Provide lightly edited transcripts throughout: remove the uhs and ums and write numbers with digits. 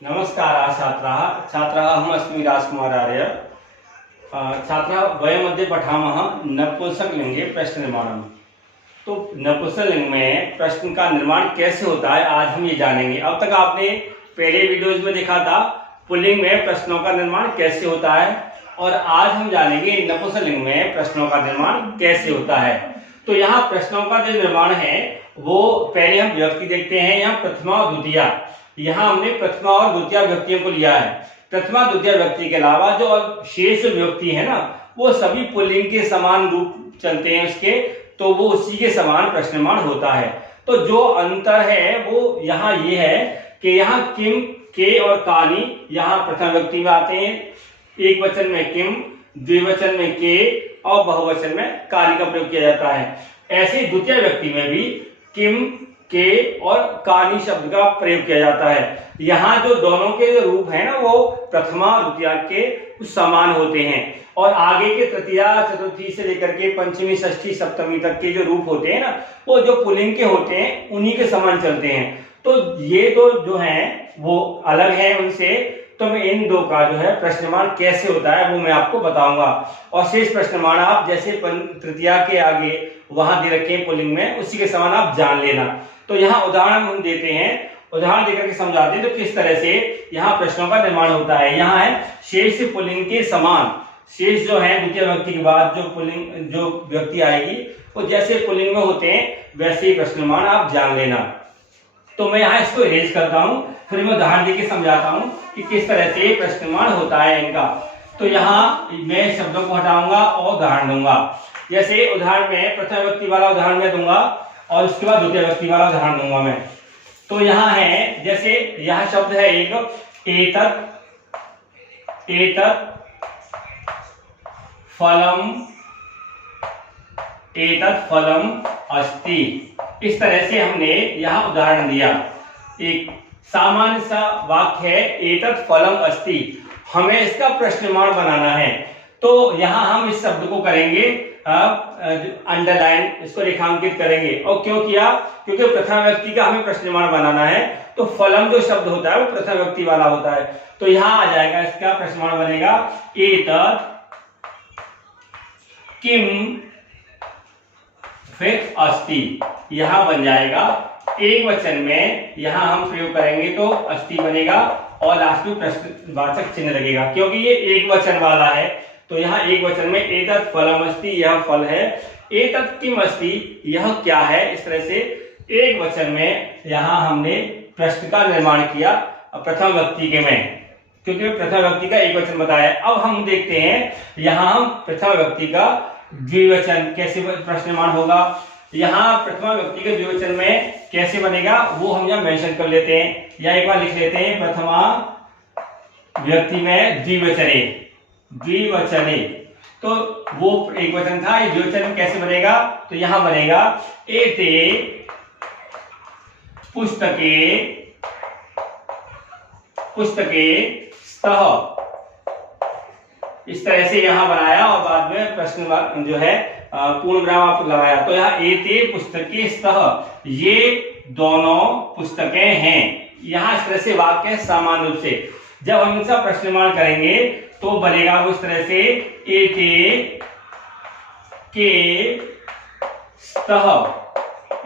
नमस्कार छात्राः छात्राः अहम् अस्मि राजकुमार आर्य। छात्राः वयमध्ये पठामः नपुंसकलिंगे प्रश्न निर्माणम्। तो नपुंसकलिंग में प्रश्न का निर्माण कैसे होता है आज हम ये जानेंगे। अब तक आपने पहले वीडियोज में देखा था पुल्लिंग में प्रश्नों का निर्माण कैसे होता है और आज हम जानेंगे नपुंसकलिंग में प्रश्नों का निर्माण कैसे होता है। तो यहाँ प्रश्नों का जो निर्माण है वो पहले हम व्यक्ति देखते हैं। यहाँ प्रथमा और द्वितीया, यहाँ हमने प्रथमा और द्वितीय व्यक्तियों को लिया है। प्रथमा द्वितीय व्यक्ति के अलावा जो शेष व्यक्ति है ना वो सभी पुल्लिंग के समान रूप चलते हैं उसके, तो वो उसी के समान प्रश्न निर्माण होता है। तो जो अंतर है वो यहाँ ये है कि यहाँ किम, के और कानी यहाँ प्रथम व्यक्ति में आते हैं। एक वचन में किम, द्विवचन में के और बहुवचन में कानी का प्रयोग किया जाता है। ऐसे द्वितीय व्यक्ति में भी किम, के और कानी शब्द का प्रयोग किया जाता है। यहाँ जो दोनों के जो रूप है ना वो प्रथमा द्वितीया के समान होते हैं और आगे के तृतीया चतुर्थी से लेकर के पंचमी षष्ठी सप्तमी तक के जो रूप होते हैं ना वो जो पुल्लिंग के होते हैं उन्हीं के समान चलते हैं। तो ये दो जो हैं वो अलग है उनसे। तो मैं इन दो का जो है प्रश्न निर्माण कैसे होता है वो मैं आपको बताऊंगा और शेष प्रश्न निर्माण आप जैसे तृतीया के आगे वहां दे रखे हैं पुल्लिंग में उसी के समान आप जान लेना। तो यहाँ उदाहरण हम देते हैं, उदाहरण देकर के समझाते हैं तो किस तरह से यहाँ प्रश्नों का निर्माण होता है। यहाँ है शेष पुल्लिंग के समान। शेष जो है द्वितीय व्यक्ति के बाद जो पुल्लिंग जो व्यक्ति आएगी वो जैसे पुल्लिंग में होते हैं वैसे ही प्रश्न निर्माण आप जान लेना। तो मैं यहाँ इसको इरेज करता हूँ, फिर मैं उदाहरण देकर समझाता हूँ कि किस तरह से प्रश्न निर्माण होता है इनका। तो यहाँ मैं शब्दों को हटाऊंगा और उदाहरण दूंगा। जैसे उदाहरण में प्रथम व्यक्ति वाला उदाहरण मैं दूंगा और उसके बाद द्वितीय व्यक्ति वाला उदाहरण दूंगा मैं। तो यहाँ है जैसे यह शब्द है एक एतत् फलम अस्ति। इस तरह से हमने यहाँ उदाहरण दिया। एक सामान्य सा वाक्य है एतत् फलम अस्ति, हमें इसका प्रश्न निर्माण बनाना है। तो यहाँ हम इस शब्द को करेंगे अंडरलाइन, इसको रेखांकित करेंगे। और क्यों किया? क्योंकि प्रथम व्यक्ति का हमें प्रश्न निर्माण बनाना है। तो फलम जो शब्द होता है वो प्रथम व्यक्ति वाला होता है। तो यहाँ आ जाएगा इसका प्रश्न निर्माण बनेगा एतत् किम फिर अस्ति। यहाँ बन जाएगा एक वचन में, यहाँ हम प्रयोग करेंगे तो अस्ति बनेगा और लास्ट में प्रश्नवाचक चिन्ह लगेगा क्योंकि ये एक वचन वाला है। तो यहाँ एक वचन में एतत् फलम अस्ति, यह फल है। एतत् किम अस्ति, यह क्या है। इस तरह से एक वचन में यहाँ हमने प्रश्न का निर्माण किया प्रथम व्यक्ति के में, क्योंकि प्रथम व्यक्ति का एक वचन बताया। अब हम देखते हैं यहाँ हम प्रथम व्यक्ति का द्विवचन कैसे प्रश्न निर्माण होगा। यहाँ प्रथम व्यक्ति के द्विवचन में कैसे बनेगा वो हम यहाँ मेंशन कर लेते हैं या एक बार लिख लेते हैं। प्रथमा व्यक्ति में द्विवचने, तो वो एक वचन था, ये द्विवचन कैसे बनेगा। तो यहाँ बनेगा एते पुस्तके स्तः। इस तरह से यहाँ बनाया और बाद में प्रश्न जो है पूर्ण विराम आप लगाया। तो यहाँ एते पुस्तके स्तः, ये दोनों पुस्तकें हैं। यहाँ इस तरह से वाक्य है सामान्य रूप से। जब हम इनका प्रश्न निर्माण करेंगे तो बनेगा वो इस तरह से एते के स्तः,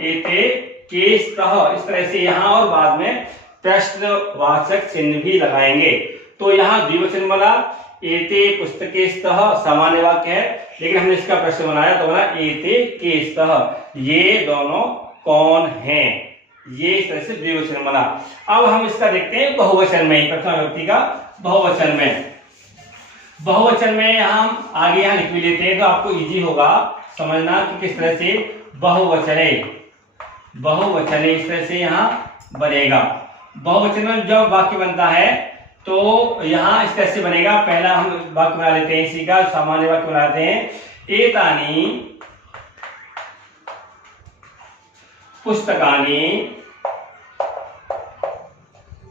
इस तरह से यहाँ और बाद में प्रश्नवाचक चिन्ह भी लगाएंगे। तो यहाँ द्विवचन वाला एते पुस्तके स्तः सामान्य वाक्य है, लेकिन हमने इसका प्रश्न बनाया तो बना एते के स्तः, ये दोनों कौन हैं। ये इस तरह से द्विवचन बना। अब हम इसका देखते हैं बहुवचन में, प्रथम व्यक्ति का बहुवचन में। बहुवचन में हम आगे यहाँ लिख भी लेते हैं तो आपको इजी होगा समझना कि किस तरह से बहुवचने इस तरह से यहाँ बनेगा। बहुवचन में जब वाक्य बनता है तो यहाँ इस तरह से बनेगा। पहला हम वाक्य बना लेते हैं, इसी का सामान्य वाक्य बनाते हैं। एतानि पुस्तकानि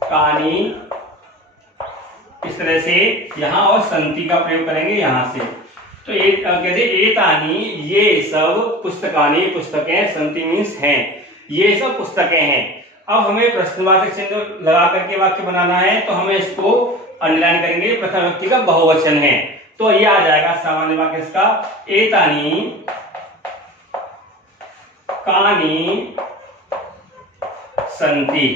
कानि, इस तरह से यहाँ और संति का प्रयोग करेंगे यहाँ से। तो कहते एतानि, ये सब पुस्तकानि पुस्तकें, संति मीन्स हैं, ये सब पुस्तकें हैं। अब हमें प्रश्नवाचक चिन्ह लगा करके वाक्य बनाना है, तो हमें इसको अंडरलाइन करेंगे। प्रथम व्यक्ति का बहुवचन है, तो ये आ जाएगा सामान्य वाक्य इसका, एतानि कानि सन्ति।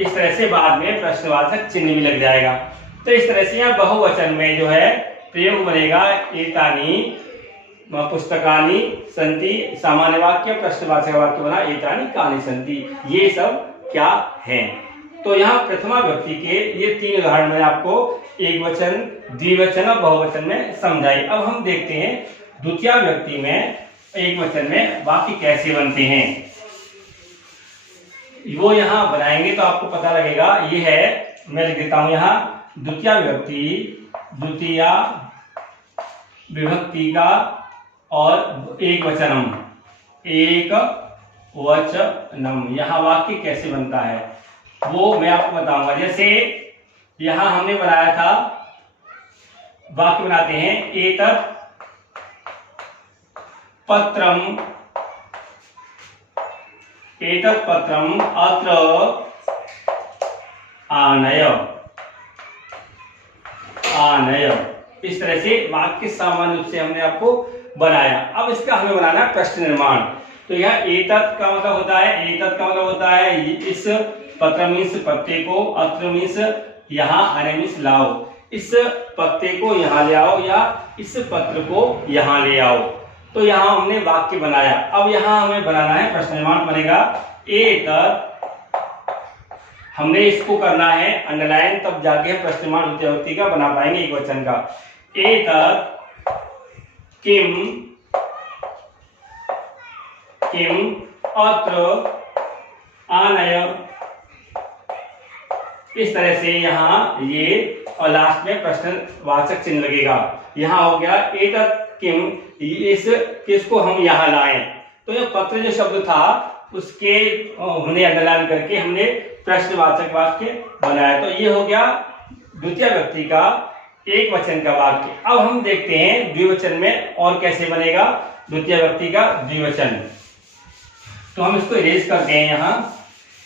इस तरह से बाद में प्रश्नवाचक चिन्ह भी लग जाएगा। तो इस तरह से यहाँ बहुवचन में जो है प्रयोग बनेगा एतानि पुस्तकानि सन्ति, सामान्य वाक्य, प्रश्नवाचक वाक्य बना एतानि कानि सन्ति। ये सब क्या है? तो यहाँ प्रथमा व्यक्ति के ये 3 उदाहरण मैंने आपको एक वचन, द्विवचन और बहुवचन में समझाई। अब हम देखते हैं द्वितीय व्यक्ति में एक वचन में वाक्य कैसे बनते हैं। वो यहाँ बनाएंगे तो आपको पता लगेगा। ये है, मैं लिख देता हूं यहाँ, द्वितीय व्यक्ति, द्वितीय विभक्ति का और एक वचनम, एक वचनम, यहाँ वाक्य कैसे बनता है वो मैं आपको बताऊंगा। जैसे यहां हमने बनाया था, वाक्य बनाते हैं, एतत् पत्रम, एतत् पत्रम अत्र आनय, आनय। इस तरह से वाक्य सामान्य रूप से हमने आपको बनाया। अब इसका हमें बनाना है प्रश्न निर्माण। तो यह एतत् का मतलब होता है, एतत् का मतलब होता है इस, पत्र मीन्स पत्ते को, अत्र मीन्स यहाँ, आनय मीन्स लाओ। इस पत्ते को यहाँ ले आओ या इस पत्र को यहाँ ले आओ। तो यहाँ हमने वाक्य बनाया। अब यहाँ हमें बनाना है प्रश्न निर्माण बनेगा एतत्, हमने इसको करना है अंडरलाइन, तब जाके प्रश्न निर्माण द्वितीय व्यक्ति का बना पाएंगे एक वचन का। एतत् किम, किम अत्र आनय। इस तरह से यहाँ ये, और लास्ट में प्रश्नवाचक चिन्ह लगेगा। यहाँ हो गया एतत् किम, इस किसको हम यहाँ लाएं। तो यह पत्र जो शब्द था उसके हमने अंडरलाइन करके हमने प्रश्नवाचक वाक्य बनाया। तो ये हो गया द्वितीय व्यक्ति का एक वचन का वाक्य। अब हम देखते हैं द्विवचन में और कैसे बनेगा द्वितीय व्यक्ति का द्विवचन। तो हम इसको इरेज करते हैं, यहाँ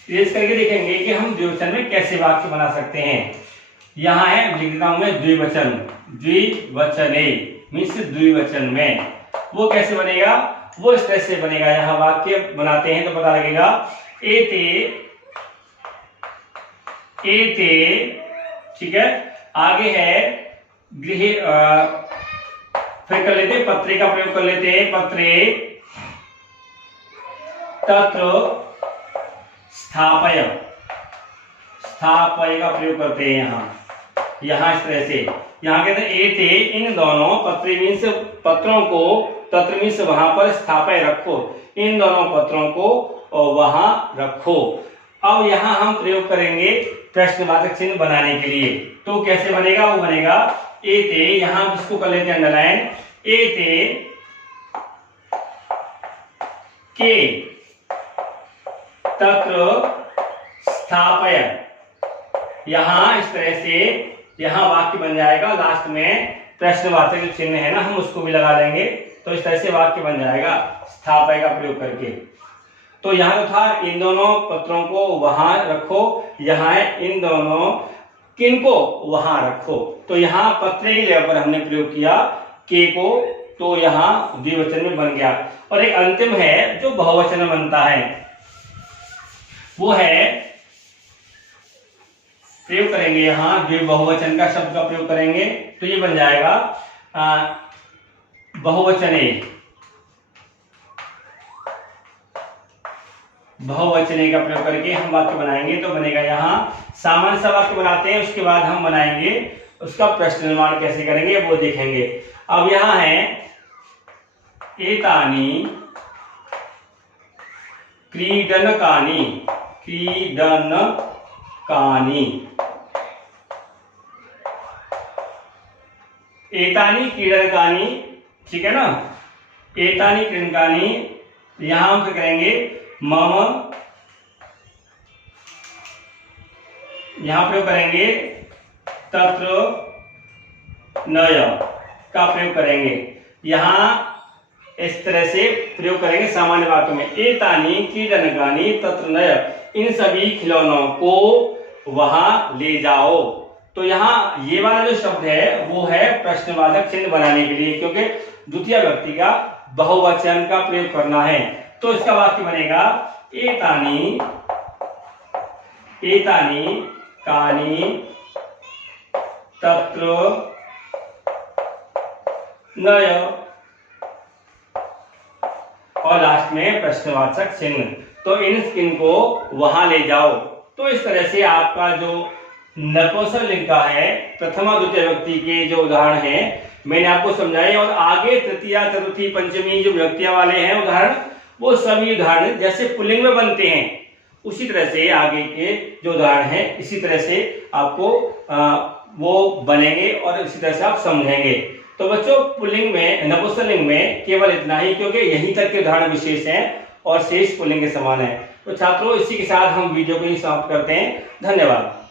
इरेज करके देखेंगे कि हम द्विवचन में कैसे वाक्य बना सकते हैं। यहाँ है, लिख देता हूं मैं, द्विवचन, द्विवचने मीन्स द्विवचन में। वो कैसे बनेगा? वो इस तरह से बनेगा। यहाँ वाक्य बनाते हैं तो पता लगेगा, एते, एते, ठीक है। आगे है गृह, फिर कर लेते हैं पत्रे का प्रयोग कर लेते हैं, पत्रे तत्र स्थापय, स्थापय का प्रयोग करते हैं यहाँ इस तरह से। यहाँ कहते हैं एते, इन दोनों, पत्रे मीन्स पत्रों को, तत्र मीन्स वहां पर, स्थापय रखो, इन दोनों पत्रों को वहां रखो। अब यहाँ हम प्रयोग करेंगे प्रश्नवाचक चिन्ह बनाने के लिए। तो कैसे बनेगा? वो बनेगा एते, यहाँ इसको कर लेते हैं अंडरलाइन, एते के तत्र स्थापय। यहाँ इस तरह से यहाँ वाक्य बन जाएगा। लास्ट में प्रश्नवाचक जो चिन्ह है ना, हम उसको भी लगा देंगे। तो इस तरह से वाक्य बन जाएगा स्थापय का प्रयोग करके। तो यहाँ तो था, इन दोनों पत्रों को वहां रखो, यहाँ है इन दोनों किनको वहां रखो। तो यहाँ पत्रे की जगह पर हमने प्रयोग किया के को, तो यहाँ द्विवचन में बन गया। और एक अंतिम है जो बहुवचन में बनता है, वो है, प्रयोग करेंगे यहाँ जो बहुवचन का शब्द का प्रयोग करेंगे, तो ये बन जाएगा बहुवचने, बहुवचने का प्रयोग करके हम वाक्य बनाएंगे। तो बनेगा, यहाँ सामान्य सा वाक्य बनाते हैं, उसके बाद हम बनाएंगे उसका प्रश्न निर्माण कैसे करेंगे वो देखेंगे। अब यहाँ है एतानि क्रीडनकानि, क्रीडनकानि, एतानि क्रीडनकानि, ठीक है ना। एतानि क्रीडनकानि, यहां हम क्या करेंगे, मम, यहां प्रयोग करेंगे तत्र नय का प्रयोग करेंगे। यहां इस तरह से प्रयोग करेंगे सामान्य वाक्य में। एतानि क्रीडनकानि तत्र नय, इन सभी खिलौनों को वहां ले जाओ। तो यहाँ ये वाला जो शब्द है वो है प्रश्नवाचक चिन्ह बनाने के लिए, क्योंकि द्वितीय व्यक्ति का बहुवचन का प्रयोग करना है। तो इसका वाक्य बनेगा एतानि कानि तत्र नय, और लास्ट में प्रश्नवाचक चिन्ह। तो इन को वहां ले जाओ। तो इस तरह से आपका जो नपुंसकलिंग का है प्रथमा द्वितीय व्यक्ति के जो उदाहरण है मैंने आपको समझाए, और आगे तृतीया चतुर्थी पंचमी जो व्यक्तियां वाले हैं उदाहरण, वो सभी उदाहरण जैसे पुल्लिंग में बनते हैं उसी तरह से आगे के जो उदाहरण है इसी तरह से आपको वो बनेंगे और इसी तरह से आप समझेंगे। तो बच्चों पुल्लिंग में, नपुंसकलिंग में केवल इतना ही, क्योंकि यहीं तक के उदाहरण विशेष हैं और शेष पुल्लिंग के समान है। तो छात्रों इसी के साथ हम वीडियो को ही समाप्त करते हैं। धन्यवाद।